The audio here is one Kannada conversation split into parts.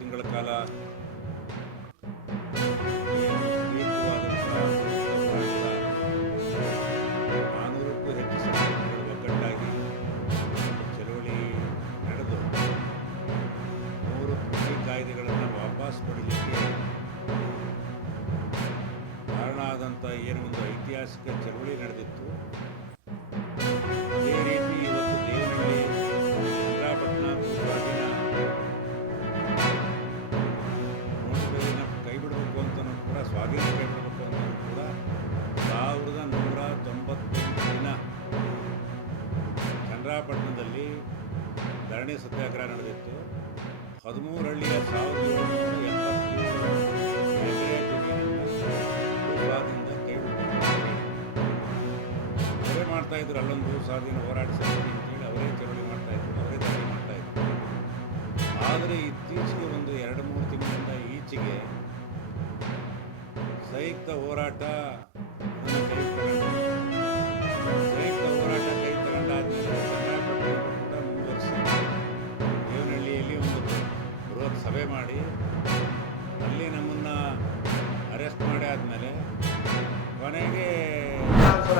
ತಿಂಗಳ ಕಾಲ ನಾನೂರಕ್ಕೂ ಹೆಚ್ಚು ಸಂಘಟನೆಗಳು ಒಗ್ಗಟ್ಟಾಗಿ ಚಳವಳಿ ನಡೆದು 3 ಕೃಷಿ ಕಾಯ್ದೆಗಳನ್ನು ವಾಪಸ್ ಪಡೆಯಲಿಕ್ಕೆ ಕಾರಣ ಆದಂಥ ಏನು ಒಂದು ಐತಿಹಾಸಿಕ ಚಳವಳಿ ನಡೆದಿತ್ತು. ಅದೇ ರೀತಿ ಇವತ್ತು ದೇವನಹಳ್ಳಿ ಚನ್ನರಾಯಪಟ್ಟಣ ಸ್ವಾಧೀನ ನೋಟುಗಳನ್ನ ಕೈ ಬಿಡಬೇಕು ಅಂತಲೂ ಕೂಡ ಸ್ವಾಧೀನ ಕೈ ಬಿಡಬೇಕು ಅಂತಲೂ ಕೂಡ 1198 ದಿನ ಚನ್ನರಾಯಪಟ್ಟಣದಲ್ಲಿ ಧರಣಿ ಸತ್ಯಾಗ್ರಹ ನಡೆದಿತ್ತು. 13 ಹಳ್ಳಿಯ 1787 ಎಕರೆ ಜಮೀನನ್ನು ಸ್ವಾಧೀನದಿಂದ ಕೈ ಬಿಡಬೇಕು ಅವರೇ ಮಾಡ್ತಾಯಿದ್ರು. ಅಲ್ಲೊಂದು ಸ್ವಾಧೀನ ಹೋರಾಟ ಸಮಿತಿ ಅಂತೇಳಿ ಅವರೇ ಚಳವಳಿ ಮಾಡ್ತಾಯಿದ್ರು, ಅವರೇ ಧರಣಿ ಮಾಡ್ತಾಯಿದ್ರು. ಆದರೆ ಇತ್ತೀಚೆಗೆ ಒಂದು 2-3 ತಿಂಗಳಿಂದ ಈಚೆಗೆ ಸಂಯುಕ್ತ ಹೋರಾಟ ಕೈ ತಗೊಂಡಾದ್ಮೇಲೆ ಚನ್ನರಾಯಪಟ್ಟಣಕ್ಕೂ ಕೂಡ ಮುಂದುವರಿಸಿ ದೇವನಹಳ್ಳಿಯಲ್ಲಿ ಒಂದು ಬೃಹತ್ ಸಭೆ ಮಾಡಿ ಅಲ್ಲಿ ನಮ್ಮನ್ನು ಅರೆಸ್ಟ್ ಮಾಡಿ ಆದಮೇಲೆ ಕೊನೆಗೆ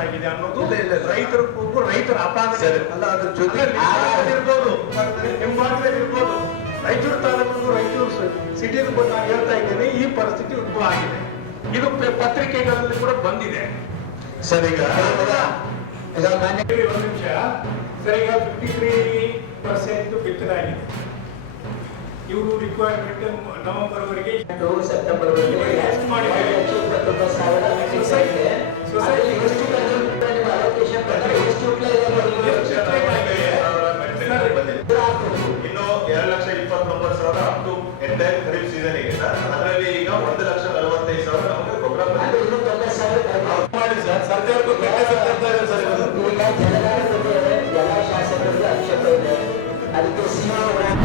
ಆಗಿದೆ ಅನ್ನೋದು ರೈತರ ಕೂಗು, ರೈತರ ಅಪಾದನೆ ಅಲ್ಲ. ಅದ್ರ ಜೊತೆ ಇರ್ಬೋದು, ಹಿಂಭಾಗದಲ್ಲಿ ಇರ್ಬೋದು. ರಾಯಚೂರು ತಾಲೂಕು, ರಾಯಚೂರು ಸಿಟಿಗೂ ಬಂದು ನಾನು ಹೇಳ್ತಾ ಇದ್ದೇನೆ, ಈ ಪರಿಸ್ಥಿತಿ ಉದ್ಭವ ಆಗಿದೆ. ಇದು ಪತ್ರಿಕೆಗಳಲ್ಲಿ ಕೂಡ ಬಂದಿದೆ. ಸರ್ ಈಗ ಒಂದು ನಿಮಿಷ ಸರ್, ಈಗ 53% ಬಿತ್ತಲಾಗಿದೆ. ಇವರು ರಿಕ್ವೈರ್ಮೆಂಟ್ ನವೆಂಬರ್ ವರೆಗೆ, ಸೆಪ್ಟೆಂಬರ್ ವರೆಗೆ ಮಾಡಿದ್ದಾರೆ. 1,20,000 ಸೊಸೈಟಿ ಇನ್ನು 2,29,000 up to entire kharif season ಇದೆ ಸರ್. ಅದರಲ್ಲಿ ಈಗ 1,45,000 ನಮಗೆ ಗೊಬ್ಬರ ಮಾಡಿ ಸರ್. ಸರ್ಕಾರಕ್ಕೂ ಎಲ್ಲ ಶಾಸಕರಿಗೆ ಆಕ್ಷೇಪ ಇದೆ. ಅದಕ್ಕೆ ಸಿಎಂ